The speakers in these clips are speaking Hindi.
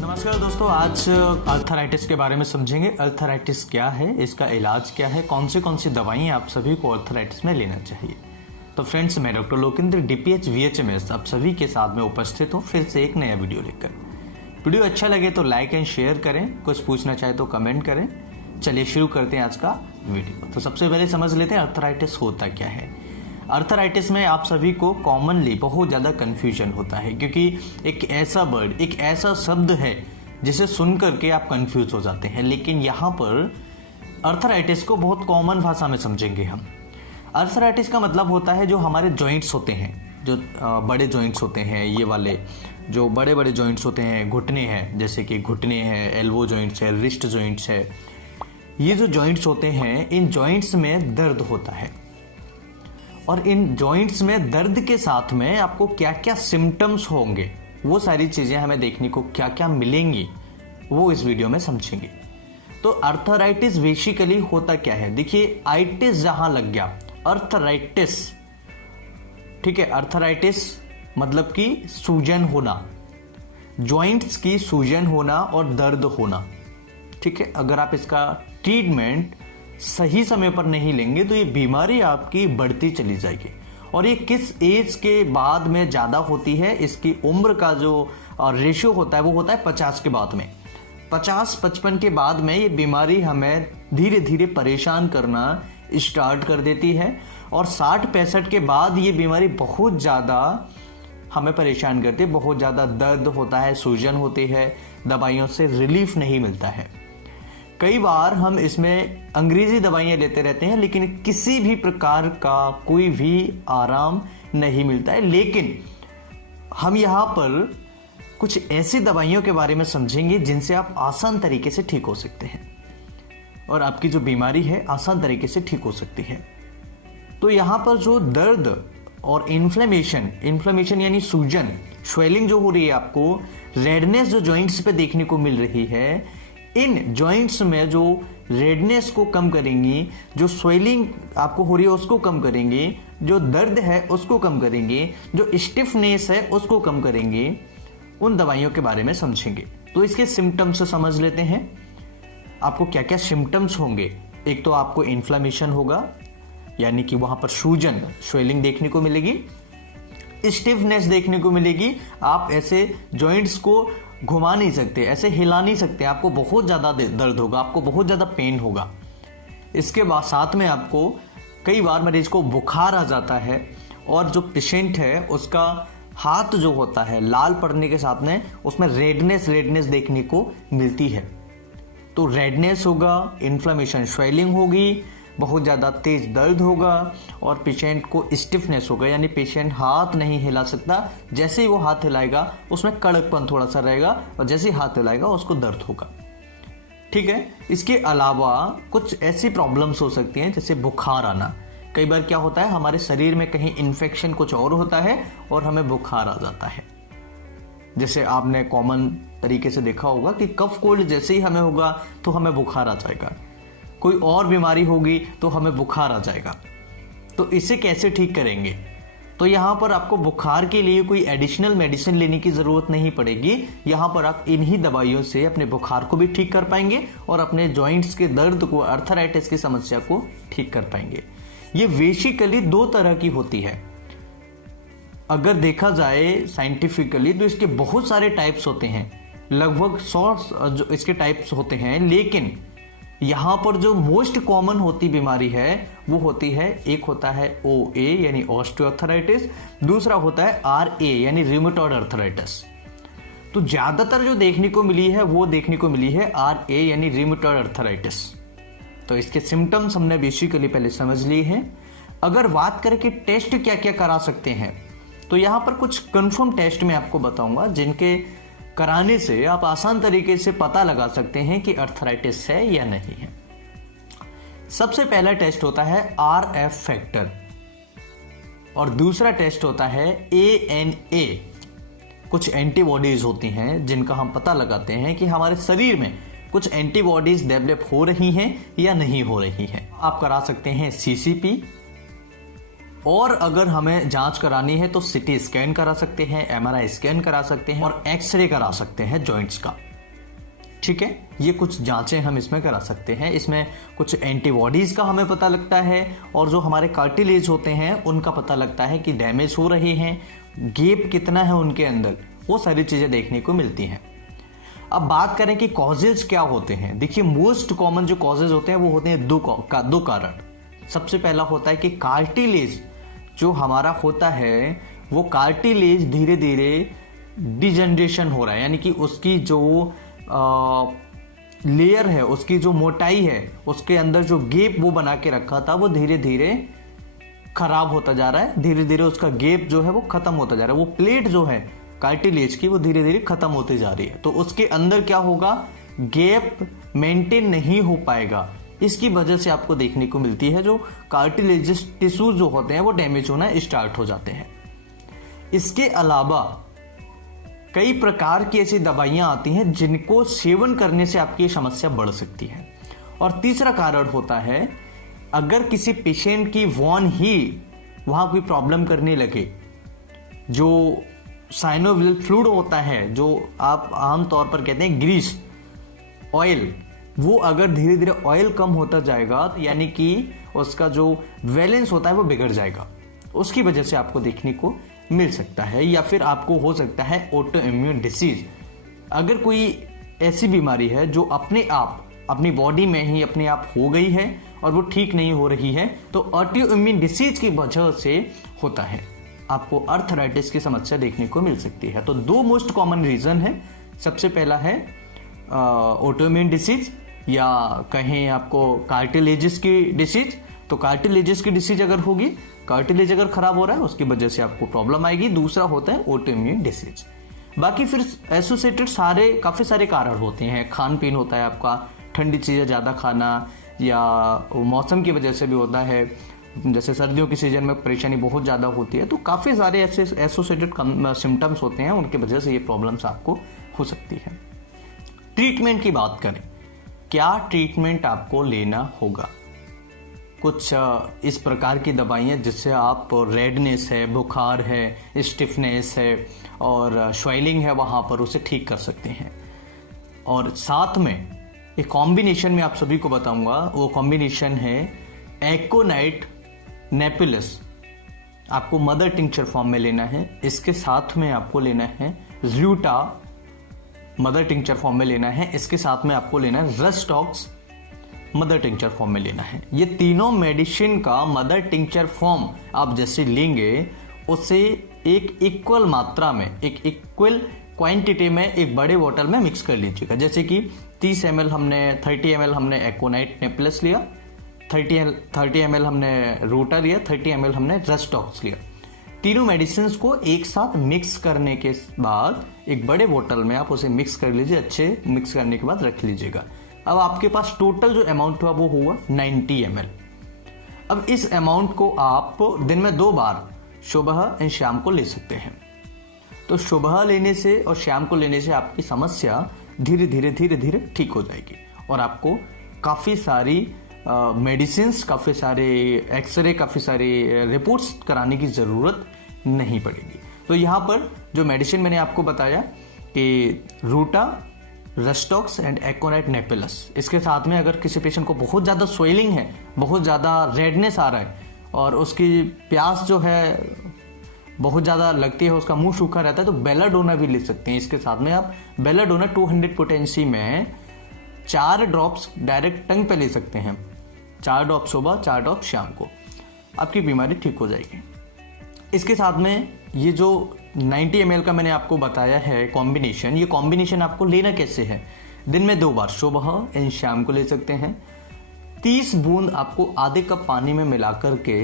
नमस्कार दोस्तों, आज अर्थराइटिस के बारे में समझेंगे। अर्थराइटिस क्या है, इसका इलाज क्या है, कौन सी दवाएं आप सभी को अर्थराइटिस में लेना चाहिए। तो फ्रेंड्स, मैं डॉक्टर लोकेंद्र DPH VHMS आप सभी के साथ में उपस्थित हूँ फिर से एक नया वीडियो लेकर। वीडियो अच्छा लगे तो लाइक एंड शेयर करें, कुछ पूछना चाहे तो कमेंट करें। चलिए शुरू करते हैं आज का वीडियो। तो सबसे पहले समझ लेते हैं अर्थराइटिस होता क्या है। अर्थराइटिस में आप सभी को कॉमनली बहुत ज़्यादा कन्फ्यूजन होता है, क्योंकि एक ऐसा वर्ड, एक ऐसा शब्द है जिसे सुन करके आप कंफ्यूज हो जाते हैं। लेकिन यहाँ पर अर्थराइटिस को बहुत कॉमन भाषा में समझेंगे हम। अर्थराइटिस का मतलब होता है जो हमारे जॉइंट्स होते हैं, जो बड़े जॉइंट्स होते हैं, ये वाले जो बड़े बड़े जॉइंट्स होते हैं, घुटने हैं, जैसे कि घुटने हैं, एल्बो जॉइंट्स है, रिस्ट जॉइंट्स है, ये जो जॉइंट्स होते हैं, इन जॉइंट्स में दर्द होता है। और इन जॉइंट्स में दर्द के साथ में आपको क्या क्या सिम्टम्स होंगे, वो सारी चीजें हमें देखने को क्या क्या मिलेंगी, वो इस वीडियो में समझेंगे। तो अर्थराइटिस बेसिकली होता क्या है, देखिए आइटिस जहां लग गया, अर्थराइटिस, ठीक है। अर्थराइटिस मतलब कि सूजन होना, जॉइंट्स की सूजन होना और दर्द होना, ठीक है। अगर आप इसका ट्रीटमेंट सही समय पर नहीं लेंगे तो ये बीमारी आपकी बढ़ती चली जाएगी। और ये किस एज के बाद में ज्यादा होती है, इसकी उम्र का जो रेशियो होता है वो होता है 50 के बाद में। 50-55 के बाद में ये बीमारी हमें धीरे धीरे परेशान करना स्टार्ट कर देती है। और 60-65 के बाद ये बीमारी बहुत ज़्यादा हमें परेशान करती है, बहुत ज़्यादा दर्द होता है, सूजन होती है, दवाइयों से रिलीफ नहीं मिलता है। कई बार हम इसमें अंग्रेजी दवाइयाँ लेते रहते हैं, लेकिन किसी भी प्रकार का कोई भी आराम नहीं मिलता है। लेकिन हम यहाँ पर कुछ ऐसी दवाइयों के बारे में समझेंगे जिनसे आप आसान तरीके से ठीक हो सकते हैं और आपकी जो बीमारी है आसान तरीके से ठीक हो सकती है। तो यहाँ पर जो दर्द और इन्फ्लेमेशन यानी सूजन, स्वेलिंग जो हो रही है, आपको रेडनेस जो जॉइंट्स पे देखने को मिल रही है, इन जॉइंट्स में जो रेडनेस को कम करेंगी, जो स्वेलिंग आपको हो रही है उसको कम करेंगे, जो दर्द है उसको कम करेंगे, जो स्टिफनेस है उसको कम करेंगे, उन दवाइयों के बारे में समझेंगे। तो इसके सिम्टम्स समझ लेते हैं, आपको क्या क्या सिम्टम्स होंगे। एक तो आपको इन्फ्लेमेशन होगा, यानी कि वहां पर सूजन, स्वेलिंग देखने को मिलेगी, स्टिफनेस देखने को मिलेगी, आप ऐसे जॉइंट्स को घुमा नहीं सकते, ऐसे हिला नहीं सकते, आपको बहुत ज़्यादा दर्द होगा, आपको बहुत ज़्यादा पेन होगा। इसके बाद साथ में आपको कई बार मरीज को बुखार आ जाता है और जो पेशेंट है उसका हाथ जो होता है लाल पड़ने के साथ में उसमें रेडनेस देखने को मिलती है। तो रेडनेस होगा, इन्फ्लेमेशन, स्वेलिंग होगी, बहुत ज़्यादा तेज दर्द होगा और पेशेंट को स्टिफनेस होगा, यानी पेशेंट हाथ नहीं हिला सकता। जैसे ही वो हाथ हिलाएगा उसमें कड़कपन थोड़ा सा रहेगा और जैसे ही हाथ हिलाएगा उसको दर्द होगा, ठीक है। इसके अलावा कुछ ऐसी प्रॉब्लम्स हो सकती हैं जैसे बुखार आना। कई बार क्या होता है, हमारे शरीर में कहीं इन्फेक्शन कुछ और होता है और हमें बुखार आ जाता है। जैसे आपने कॉमन तरीके से देखा होगा कि कफ कोल्ड जैसे ही हमें होगा तो हमें बुखार आ जाएगा, कोई और बीमारी होगी तो हमें बुखार आ जाएगा। तो इसे कैसे ठीक करेंगे, तो यहाँ पर आपको बुखार के लिए कोई एडिशनल मेडिसिन लेने की जरूरत नहीं पड़ेगी। यहाँ पर आप इन्हीं दवाइयों से अपने बुखार को भी ठीक कर पाएंगे और अपने जॉइंट्स के दर्द को, अर्थराइटिस की समस्या को ठीक कर पाएंगे। ये बेसिकली 2 तरह की होती है। अगर देखा जाए साइंटिफिकली तो इसके बहुत सारे टाइप्स होते हैं, लगभग 100 जो इसके टाइप्स होते हैं। लेकिन यहाँ पर जो मोस्ट कॉमन होती बीमारी है वो होती है, एक होता है OA यानी ऑस्टियोआर्थराइटिस, दूसरा होता है RA यानी रूमेटॉइड अर्थराइटिस। तो ज्यादातर जो देखने को मिली है वो देखने को मिली है RA यानी रूमेटॉइड अर्थराइटिस। तो इसके सिम्टम्स हमने बेसिकली पहले समझ लिए हैं। अगर बात करें कि टेस्ट क्या क्या करा सकते हैं, तो यहाँ पर कुछ कंफर्म टेस्ट मैं आपको बताऊंगा जिनके कराने से आप आसान तरीके से पता लगा सकते हैं कि अर्थराइटिस है या नहीं है। सबसे पहला टेस्ट होता है RF फैक्टर और दूसरा टेस्ट होता है ANA। कुछ एंटीबॉडीज होती हैं जिनका हम पता लगाते हैं कि हमारे शरीर में कुछ एंटीबॉडीज डेवलप हो रही हैं या नहीं हो रही हैं। आप करा सकते हैं CCP और अगर हमें जांच करानी है तो सीटी स्कैन करा सकते हैं, एमआरआई स्कैन करा सकते हैं और एक्सरे करा सकते हैं जॉइंट्स का। ठीक है, ये कुछ जांचें हम इसमें करा सकते हैं। इसमें कुछ एंटीबॉडीज का हमें पता लगता है और जो हमारे कार्टिलेज होते हैं उनका पता लगता है कि डैमेज हो रहे हैं, गैप कितना है उनके अंदर, वो सारी चीजें देखने को मिलती हैं। अब बात करें कि कॉजेज क्या होते हैं। देखिए, मोस्ट कॉमन जो कॉजेज होते हैं वो होते हैं दो कारण। सबसे पहला होता है कि कार्टिलेज जो हमारा होता है वो कार्टिलेज धीरे धीरे डिजनरेशन हो रहा है, यानी कि उसकी जो लेयर है, उसकी जो मोटाई है, उसके अंदर जो गैप वो बना के रखा था वो धीरे धीरे खराब होता जा रहा है। धीरे धीरे उसका गैप जो है वो खत्म होता जा रहा है। वो प्लेट जो है कार्टिलेज की वो धीरे धीरे खत्म होती जा रही है। तो उसके अंदर क्या होगा, गैप मेंटेन नहीं हो पाएगा। इसकी वजह से आपको देखने को मिलती है जो कार्टिलेजिस टिश्यूज जो होते हैं वो डैमेज होना स्टार्ट हो जाते हैं। इसके अलावा कई प्रकार की ऐसी दवाइयां आती हैं जिनको सेवन करने से आपकी ये समस्या बढ़ सकती है। और तीसरा कारण होता है, अगर किसी पेशेंट की ही वहां कोई प्रॉब्लम करने लगे, जो साइनोवियल फ्लूइड होता है, जो आप आमतौर पर कहते हैं ग्रीस ऑयल, वो अगर धीरे धीरे ऑयल कम होता जाएगा यानी कि उसका जो बैलेंस होता है वो बिगड़ जाएगा। उसकी वजह से आपको देखने को मिल सकता है। या फिर आपको हो सकता है ऑटो इम्यून डिसीज। अगर कोई ऐसी बीमारी है जो अपने आप अपनी बॉडी में ही अपने आप हो गई है और वो ठीक नहीं हो रही है, तो ऑटो इम्यून डिसीज की वजह से होता है, आपको अर्थराइटिस की समस्या देखने को मिल सकती है। तो दो मोस्ट कॉमन रीजन है। सबसे पहला है ऑटो इम्यून डिसीज या कहें आपको कार्टिलेजिस की डिसीज। तो कार्टिलेजिस की डिसीज अगर होगी, कार्टिलेज अगर खराब हो रहा है, उसकी वजह से आपको प्रॉब्लम आएगी। दूसरा होता है ऑटो इम्यून डिसीज। बाकी फिर एसोसिएटेड काफी सारे कारण होते हैं। खान पीन होता है आपका, ठंडी चीजें ज्यादा खाना, या मौसम की वजह से भी होता है। जैसे सर्दियों की सीजन में परेशानी बहुत ज्यादा होती है, तो काफी सारे ऐसे एसोसिएटेड सिम्टम्स होते हैं, उनकी वजह से ये प्रॉब्लम्स आपको हो सकती है। ट्रीटमेंट की बात करें, क्या ट्रीटमेंट आपको लेना होगा। कुछ इस प्रकार की दवाइयाँ जिससे आप रेडनेस है, बुखार है, स्टिफनेस है और स्वेलिंग है वहाँ पर उसे ठीक कर सकते हैं। और साथ में एक कॉम्बिनेशन में आप सभी को बताऊंगा, वो कॉम्बिनेशन है एकोनाइट नेपिलस। आपको मदर टिंक्चर फॉर्म में लेना है। इसके साथ में आपको लेना है ल्यूटा, मदर टिंक्चर फॉर्म में लेना है। इसके साथ में आपको लेना है रस्टॉक्स, मदर टिंक्चर फॉर्म में लेना है। ये तीनों मेडिसिन का मदर टिंक्चर फॉर्म आप जैसे लेंगे, उससे एक इक्वल मात्रा में, एक इक्वल क्वांटिटी में एक बड़े बोतल में मिक्स कर लीजिएगा। जैसे कि 30 ml हमने 30 ml हमने एकोनाइट नेपिलस लिया, 30 ml हमने रूटा लिया, 30 ml हमने रस्टॉक्स लिया। तीनों मेडिसिन को एक साथ मिक्स करने के बाद एक बड़े बोतल में आप उसे मिक्स कर लीजिए। अच्छे मिक्स करने के बाद रख लीजिएगा। अब आपके पास टोटल जो अमाउंट हुआ वो हुआ 90 ml। अब इस अमाउंट को आप दिन में 2 बार, सुबह और शाम को ले सकते हैं। तो सुबह लेने से और शाम को लेने से आपकी समस्या धीरे धीरे ठीक हो जाएगी और आपको काफी सारी मेडिसिन्स, काफी सारे एक्सरे, काफी सारे रिपोर्ट्स कराने की जरूरत नहीं पड़ेगी। तो यहाँ पर जो मेडिसिन मैंने आपको बताया कि रूटा, रस्टॉक्स एंड एकोनाइट नेपिलस, इसके साथ में अगर किसी पेशेंट को बहुत ज़्यादा स्वेलिंग है, बहुत ज़्यादा रेडनेस आ रहा है और उसकी प्यास जो है बहुत ज़्यादा लगती है, उसका मुंह सूखा रहता है, तो बेलाडोना भी ले सकते हैं। इसके साथ में आप बेलाडोना 200 पोटेंसी में 4 ड्रॉप्स डायरेक्ट टंग पे ले सकते हैं। 4 ड्रॉप सुबह, 4 ड्रॉप शाम को, आपकी बीमारी ठीक हो जाएगी। इसके साथ में ये जो 90 ml का मैंने आपको बताया है कॉम्बिनेशन, ये कॉम्बिनेशन आपको लेना कैसे है, दिन में 2 बार, सुबह एंड शाम को ले सकते हैं। 30 बूंद आपको आधे कप पानी में मिलाकर के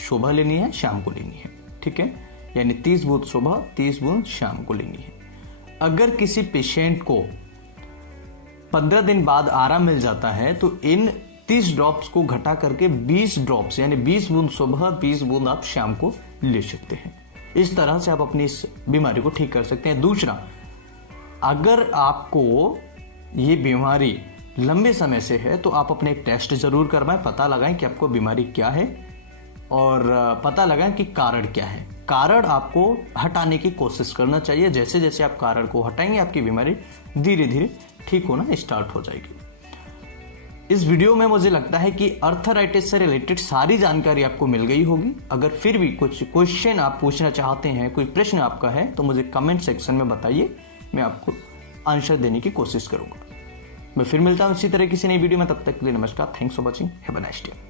सुबह लेनी है, शाम को लेनी है। ठीक है, यानी 30 बूंद सुबह, 30 बूंद शाम को लेनी है। अगर किसी पेशेंट को 15 दिन बाद आराम मिल जाता है तो इन 30 ड्रॉप्स को घटा करके 20 ड्रॉप्स यानी 20 बूंद सुबह, 20 बूंद आप शाम को ले सकते हैं। इस तरह से आप अपनी इस बीमारी को ठीक कर सकते हैं। दूसरा, अगर आपको ये बीमारी लंबे समय से है तो आप अपने टेस्ट जरूर करवाएं, पता लगाएं कि आपको बीमारी क्या है। और पता लगाएं कि कारण क्या है। कारण आपको हटाने की कोशिश करना चाहिए। जैसे जैसे आप कारण को हटाएंगे आपकी बीमारी धीरे धीरे ठीक होना स्टार्ट हो जाएगी। इस वीडियो में मुझे लगता है कि अर्थराइटिस से रिलेटेड सारी जानकारी आपको मिल गई होगी। अगर फिर भी कुछ क्वेश्चन आप पूछना चाहते हैं, कोई प्रश्न आपका है, तो मुझे कमेंट सेक्शन में बताइए, मैं आपको आंसर देने की कोशिश करूंगा। मैं फिर मिलता हूं इसी तरह किसी नई वीडियो में, तब तक के लिए नमस्कार। Thanks for watching, have a nice day.